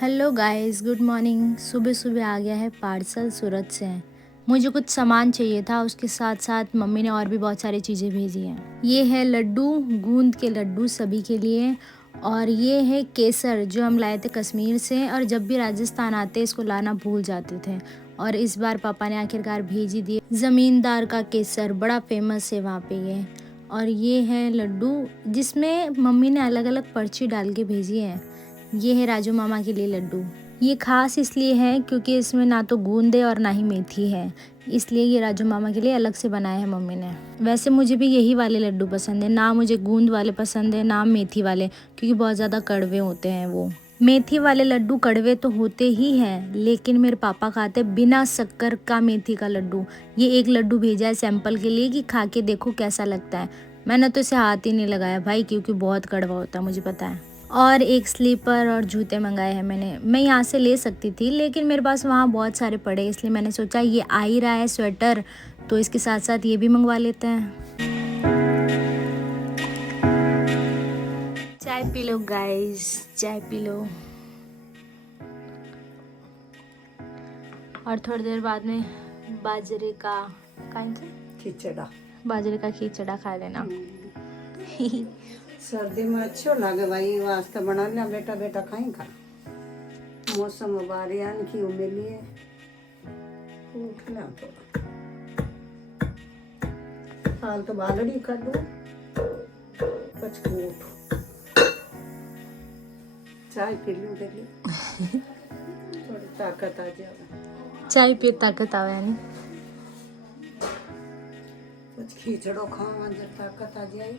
Hello guys, good morning. सुबह सुबह आ गया है पार्सल सूरत से। मुझे कुछ सामान चाहिए था, उसके साथ साथ मम्मी ने और भी बहुत सारी चीज़ें भेजी हैं। ये है लड्डू, गूंद के लड्डू सभी के लिए। और ये है केसर जो हम लाए थे कश्मीर से, और जब भी राजस्थान आते इसको लाना भूल जाते थे। और इस बार पापा ने आखिरकार भेज ही दिए। ज़मींदार का केसर बड़ा फेमस है वहाँ पे ये। और ये है लड्डू जिसमें मम्मी ने अलग अलग पर्ची डाल के भेजी है। ये है राजू मामा के लिए लड्डू। ये खास इसलिए है क्योंकि इसमें ना तो गूंद है और ना ही मेथी है, इसलिए ये राजू मामा के लिए अलग से बनाया है मम्मी ने। वैसे मुझे भी यही वाले लड्डू पसंद है, ना मुझे गूंद वाले पसंद है ना मेथी वाले, क्योंकि बहुत ज़्यादा कड़वे होते हैं वो। मेथी वाले लड्डू कड़वे तो होते ही हैं, लेकिन मेरे पापा खाते बिना शक्कर का मेथी का लड्डू। ये एक लड्डू भेजा है सैंपल के लिए कि खा के देखो कैसा लगता है। मैंने तो इसे हाथ ही नहीं लगाया भाई, क्योंकि बहुत कड़वा होता है, मुझे पता है। और एक स्लीपर और जूते मंगाए हैं मैंने। मैं यहाँ से ले सकती थी, लेकिन मेरे पास वहाँ बहुत सारे पड़े, इसलिए मैंने सोचा ये आ ही रहा है स्वेटर, तो इसके साथ साथ ये भी मंगवा लेते हैं। चाय पी लो गाइस, चाय पी लो। और थोड़ी देर बाद में बाजरे का खिचड़ा खा लेना। सर्दी में अच्छो लगे भाई, वास्ते बना लिया बेटा बेटा खाई खा। मौसम बारियान की उमेली है, उठना थोड़ा हाल तो बालड़ी कर दो पचको उठ। चाय पी लूं दे थोड़ी ताकत आ जाए। चाय पी ताकत आवे यानी कुछ खिचड़ो खावा जब ताकत आ जाए।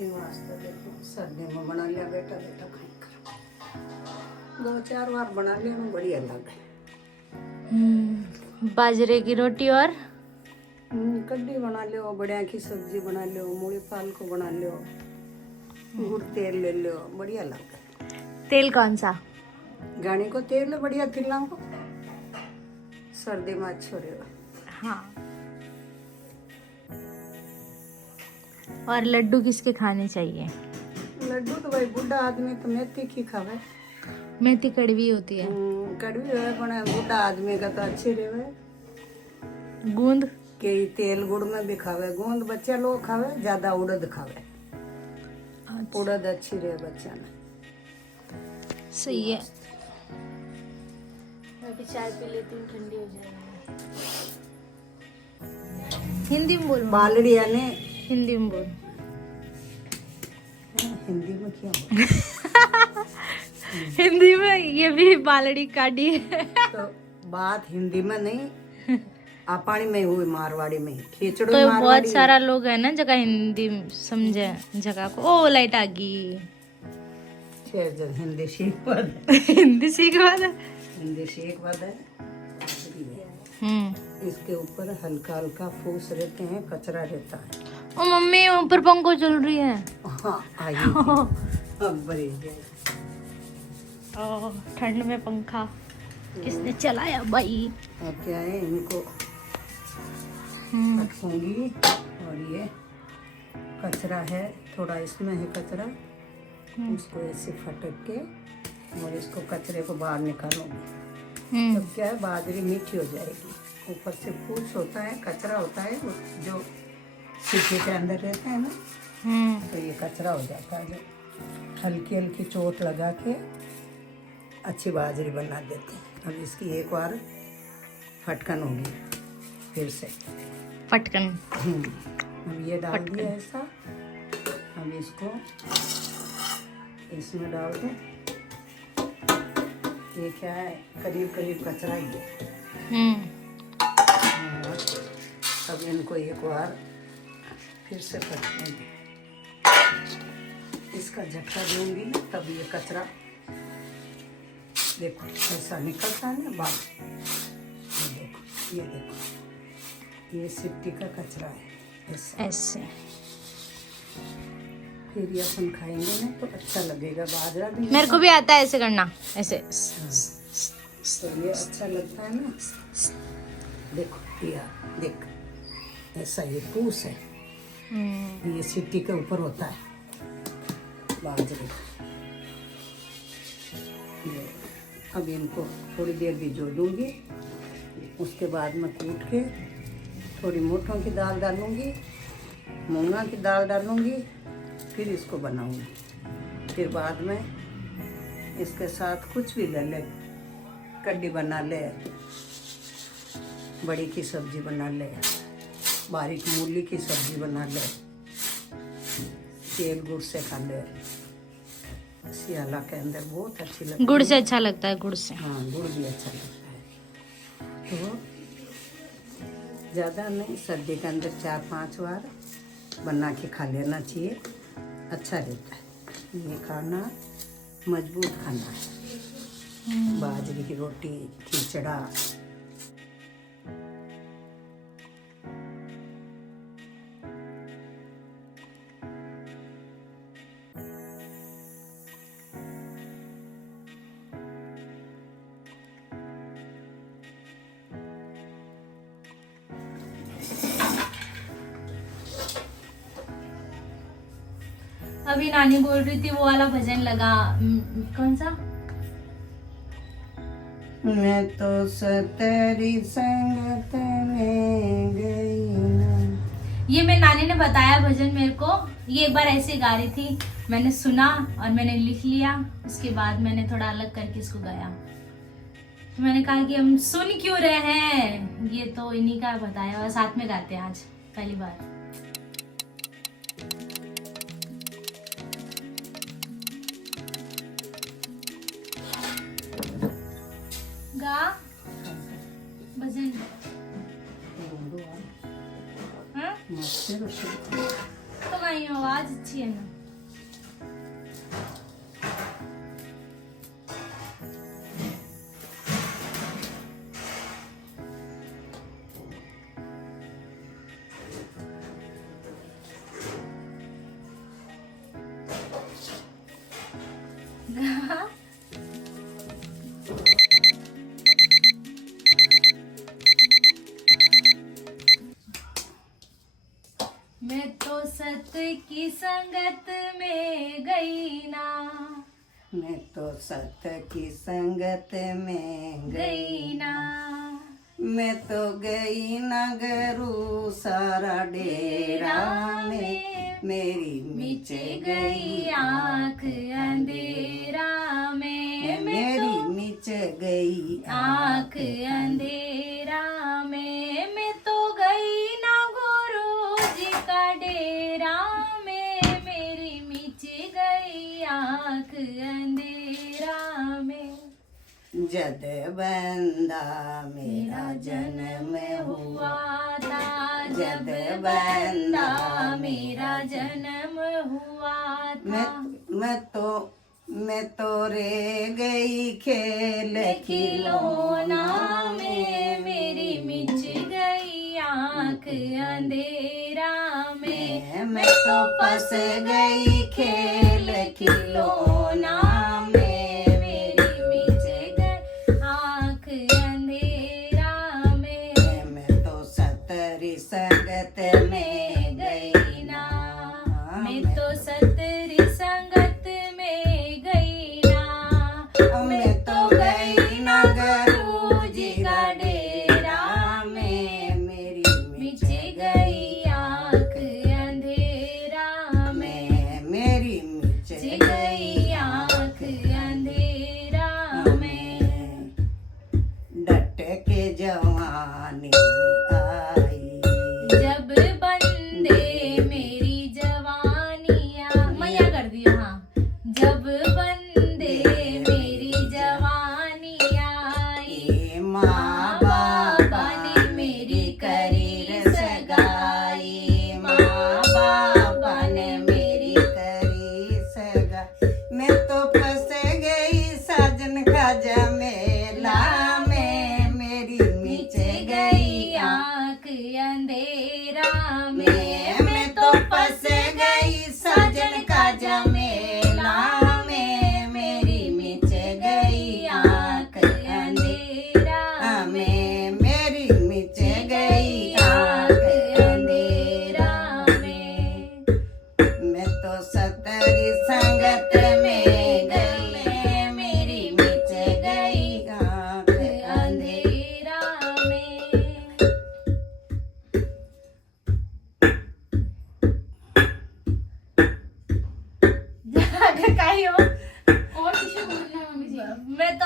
वास्ते देखो सर्दी में बना लिया बेटा बेटा खाई कर। 2-4 बार बना लिया ना, बढ़िया लगे। बाजरे की रोटी और कड्डी बना लो, बढ़िया की सब्जी बना लो, मूली पाल को बना लो, गुड़ तेल ले लो, बढ़िया लगे। तेल कौन सा? गाने को तेल बढ़िया तिल्ला को, सर्दी में अच्छो रहेगा। हाँ। और लड्डू किसके खाने चाहिए? लड्डू तो भाई बुढ़ा आदमी तो मेथी की खावे। मेथी कड़वी होती है। कड़वी है पर बुढ़ा आदमी का तो अच्छी रहे। गूंद के तेल गुड़ में भी खावे, गूंद बच्चा लोग खावे, ज्यादा उड़द खावे। उड़द अच्छी रहे बच्चा ने। सही है। मैं भी चाय पी लेती हूँ, ठंडी हो जाएगी। हिंदी में बोल। बालड़ी यानी हिंदी में बोल। हिंदी में क्या हिंदी में ये भी बालड़ी काटी है। तो बात हिंदी में नहीं, आपानी में हुई, मारवाड़ी में खिचड़ो। तो बहुत सारा लोग है ना जगह हिंदी समझे जगह को। ओ लाइट आ गई। हिंदी सीख बाद हिंदी सीख बाद हिंदी सीख बाद है। इसके ऊपर हल्का हल्का फूस रहते हैं, कचरा रहता है। ओ मम्मी ऊपर पंखा चल रही है। हाँ आइए अब बड़ी ठंड में पंखा किसने चलाया भाई? अब क्या है, इनको रखूंगी। और ये कचरा है थोड़ा, इसमें है कचरा, उसको ऐसे फटक के और इसको कचरे को बाहर निकालूंगी। तब क्या है, बाजरी मीठी हो जाएगी। ऊपर से फूस होता है, कचरा होता है जो सीखे के अंदर रहता है ना, तो ये कचरा हो जाता है। जो हल्की हल्की चोट लगा के अच्छी बाजरी बना देते हैं। अब इसकी एक बार फटकन होगी फिर से। फटकन। अब ये डाल दिया ऐसा। अब इसको इसमें डाल दें। ये क्या है, करीब करीब कचरा ही है। अब इनको एक बार फिर से फटकेंगे, इसका झटका दूंगी ना, तब ये कचरा देखो ऐसा निकलता है ना बाहर। ये देखो ये सिट्टी का कचरा है ऐसे। फिर ये अपन खाएंगे ना तो अच्छा लगेगा। बाजरा भी मेरे को भी आता है ऐसे करना, ऐसे। तो ये अच्छा लगता है ना। देखो ये देख, ऐसा ये पूस है, ये सिट्टी के ऊपर होता है बाजरे। अभी इनको थोड़ी देर भिगो दूंगी। उसके बाद मैं कूट के थोड़ी मोटों की दाल डालूंगी, मूंगा की दाल डालूंगी, फिर इसको बनाऊंगी। फिर बाद में इसके साथ कुछ भी ले ले, कड्डी बना ले, बड़ी की सब्जी बना ले, बारीक मूली की सब्जी बना ले, तेल गुड़ से खा ले। सियाला के अंदर बहुत अच्छी लगती है। गुड़ से अच्छा लगता है, गुड़ से। हाँ, गुड़ भी अच्छा लगता है। तो ज़्यादा नहीं, सर्दी के अंदर 4-5 बार बना के खा लेना चाहिए, अच्छा रहता है। ये खाना मजबूत खाना है, बाजरे की रोटी, खिचड़ा। अभी नानी बोल रही थी वो वाला भजन लगा, कौन सा? मैं तो सतेरी संगत में गई ना। ये मेरी नानी ने बताया भजन मेरे को। ये एक बार ऐसे गा रही थी, मैंने सुना और मैंने लिख लिया। उसके बाद मैंने थोड़ा अलग करके इसको गाया। तो मैंने कहा कि हम सुन क्यों रहे हैं, ये तो इन्हीं का बताया और साथ में गाते हैं आज पहली बार। गा भजन। हाँ? तो गाई आवाज अच्छी है ना। मैं तो सत की संगत में गई ना, मैं तो सत की संगत में गई ना। मैं तो गई ना गरू सारा डेरा में, मेरी मिच गई आँख अंधेरा में, मेरी मिच गई आँख अंधेरा में। मैं तो गई ना गुरु जी का डेरा में, मेरी मिच गई आँख अंधेरा में। जद बंदा मेरा जन्म हुआ था, जब बंदा मेरा जन्म हुआ था। मैं तो रे गई खेल खिलौना में, मेरी मिच गई आँख अंधेरा में। मैं तो फंस गई खेल खिलौना में, मेरी मिच गई आँख अंधेरा में। मैं तो सतरी संगत में गई ना, मैं तो सतरी संगत में गई ना। मैं तो गई ना गुरु जी का डेरा में, मेरी मिच गई आँख अंधेरा में, मेरी मिच गई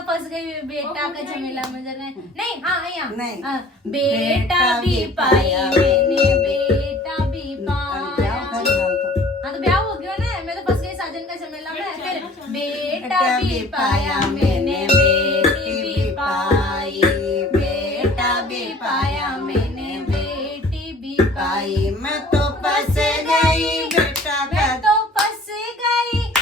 तो फंस गई बेटा का झमेला में जरा नहीं। हाँ यहाँ नहीं। बेटा भी पाया मैंने, बेटा भी पाया। हाँ तो ब्याह हो गया ना, मैं तो फंस गई साजन का झमेला में। फिर बेटा भी पाया मैंने, बेटी भी पाई, बेटा भी पाया मैंने, बेटी भी पाई। मैं तो फंस गई बेटा का, मैं तो फंस गई,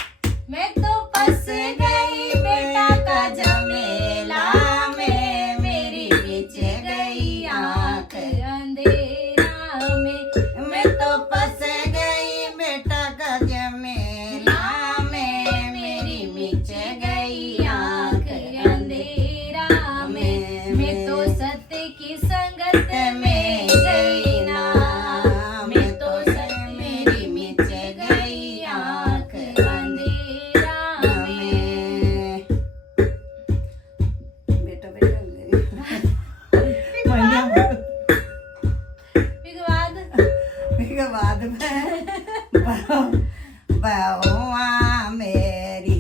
मैं तो फंस गई बेटा का झमेला में, मेरी बीच गई आंख अंधेरा में। मैं तो फंस गई बेटा का झमेला में, मेरी बीच गई आंख अंधेरा में। मैं तो सत्य की संगत में गई ना, मैं तो सत्य मेरी मिच गई आंख अंधेरा में। बेटा बेटा फिर बाद में बहुआ मेरी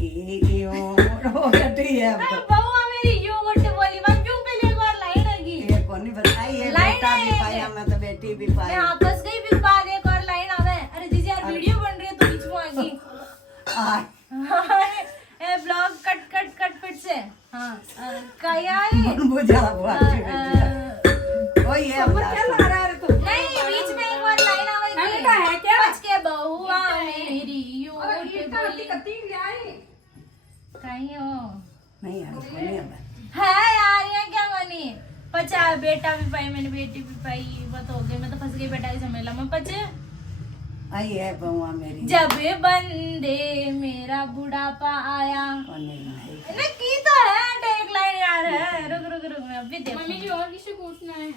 यूं रो गई है। अब तो बउआ मेरी यूं उठ बोली, मैं क्यों पहले एक बार लाइन लगी। ये कौन नहीं बताई है, लाइन बेटा भी है। पाया मैं तो बेटी भी पाई। मैं आपस गई फिर बाद एक और लाइन आवे। अरे दीदी यार वीडियो बन रही है तो बीच में आ गई। ए ब्लॉग कट कट कट फिर से। हाँ क्या है बुझा हुआ वही है। नहीं बीच में एक बार लाइन आवेगी। बच के बहुआ मेरी यूं उठ बोली। कहीं हो नहीं यार इसको नहीं आता। है यार ये क्या बनी। पचा बेटा भी पाई मैंने, बेटी भी पाई, बात हो गई। मैं तो फंस गई बेटा की झमेला में। पचे आई है बहुआ मेरी। जब बंदे मेरा बुढ़ापा आया। कौन नहीं है? नहीं की तो है एक लाइन यार है। रुक रुक रुक मैं अभी देखूं। मम्मी जी और किसी पूछना है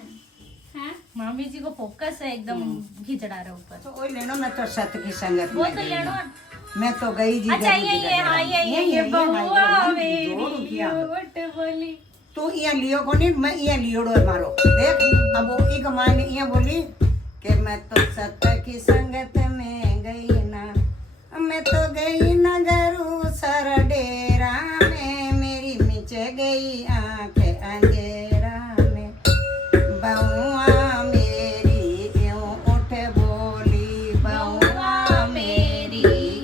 हैं? मामी जी को फोकस है एकदम खिचड़ा रहा ऊपर। तो वही लेनो, मैं तो सत की संगत वो में तो गई लेनो। ना। मैं तो गई जी। अच्छा ये हाँ ये बहुआ मेरी उठ बोली। तू यहाँ लियो को नहीं, मैं यहाँ लियोड़ो है मारो। देख अब वो एक माँ ने यहाँ बोली कि मैं तो सत्य की संगत में गई ना, मैं तो गई ना गरू सर डेरा में, मेरी मिच गई आंख अंधेरा में। बहुआ मेरी यूं उठ बोली, बहुआ मेरी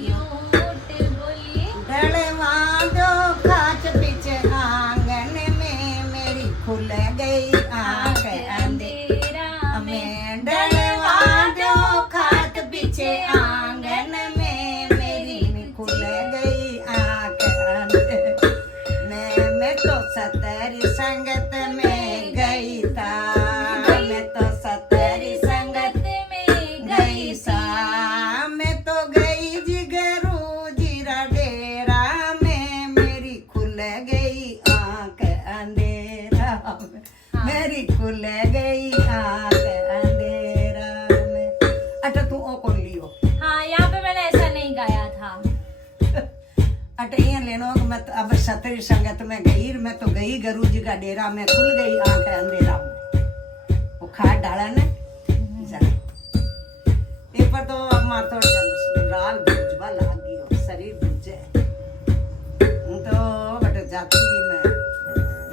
यूं उठ बोली। डलवा दो कांच पीछे आंगन में, मेरी खुल गई आंख अंधेरा में। डलवा दो कांच पीछे आंगन में, मेरी खुल गई आंख अंधेरा में। मैं तो सतरी संगत में गई था, मैं तो सतरी संगत में गई सा, मैं तो गई जिगरू जीरा डेरा में, मेरी खुल गई आंख अंधेरा में, मेरी खुल गई आंख अंधेरा में। अच्छा तू ओ कौन लियो। हाँ यहाँ पे मैंने ऐसा नहीं गाया था। अटे ये लेनो कि मैं तो अब सतरी संगत में गई, मैं तो गई गरू जी का डेरा में, खुल गई आंख अंधेरा में। वो खाद डाला ने जा। एक पर तो अब मातो लाल बुझवा लागी हो, शरीर बुझे। हूँ तो बट जाती में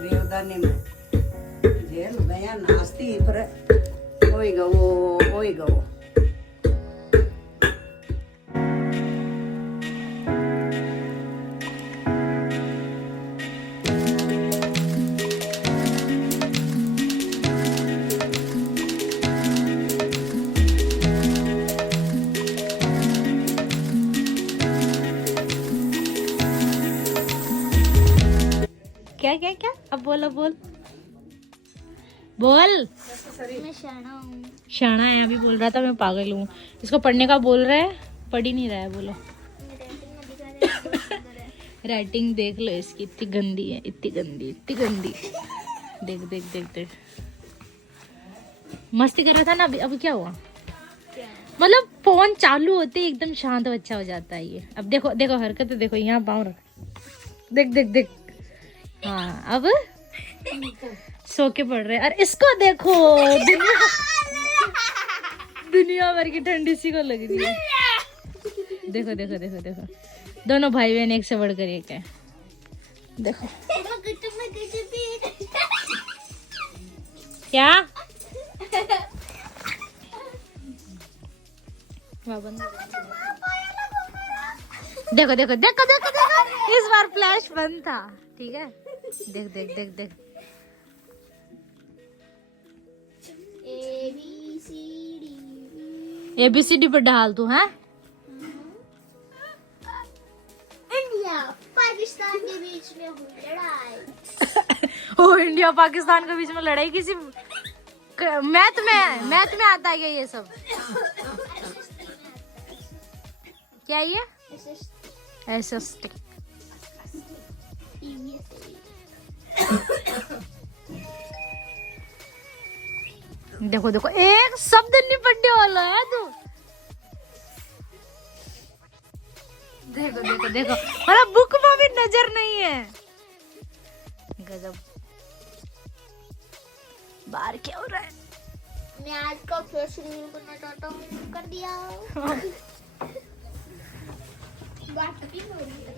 देवदानी में जेल गया नास्ती पर ओई गवो। क्या क्या क्या अब बोलो बोल मैं शाना हूँ। शाना है अभी बोल रहा था मैं पागल हूँ। इसको पढ़ने का बोल रहा है, पढ़ ही नहीं रहा है। बोलो राइटिंग देख लो इसकी, इतनी गंदी है, इतनी गंदी इतनी गंदी। देख देख देख देख मस्ती कर रहा था ना अभी। अभी क्या हुआ? मतलब फोन चालू होते ही एकदम शांत बच्चा हो जाता है ये। अब देखो देखो हरकत देखो, यहाँ पाँव रख, देख देख देख। हाँ अब सो के पड़ रहे हैं। अरे इसको देखो, दुनिया भर की ठंड इसी को लग रही है। देखो देखो देखो देखो, दोनों भाई बहन एक से बढ़कर एक है। देखो क्या देखो देखो देखो देखो देखो, इस बार फ्लैश बंद था। ठीक है, देख देख देख देख। ABCD पर डाल तू है। इंडिया पाकिस्तान के बीच में हुई लड़ाई। ओ, इंडिया पाकिस्तान के बीच में लड़ाई किसी मैथ में आता है क्या ये सब? क्या ये SST? देखो देखो, एक शब्द नहीं पढ़ने वाला है तू। देखो देखो देखो, मतलब बुक में भी नजर नहीं है। गजब। बाहर क्या हो रहा है? मैं आज का फेस रिव्यू करना चाहता हूँ, कर दिया। बात तभी हो रही है।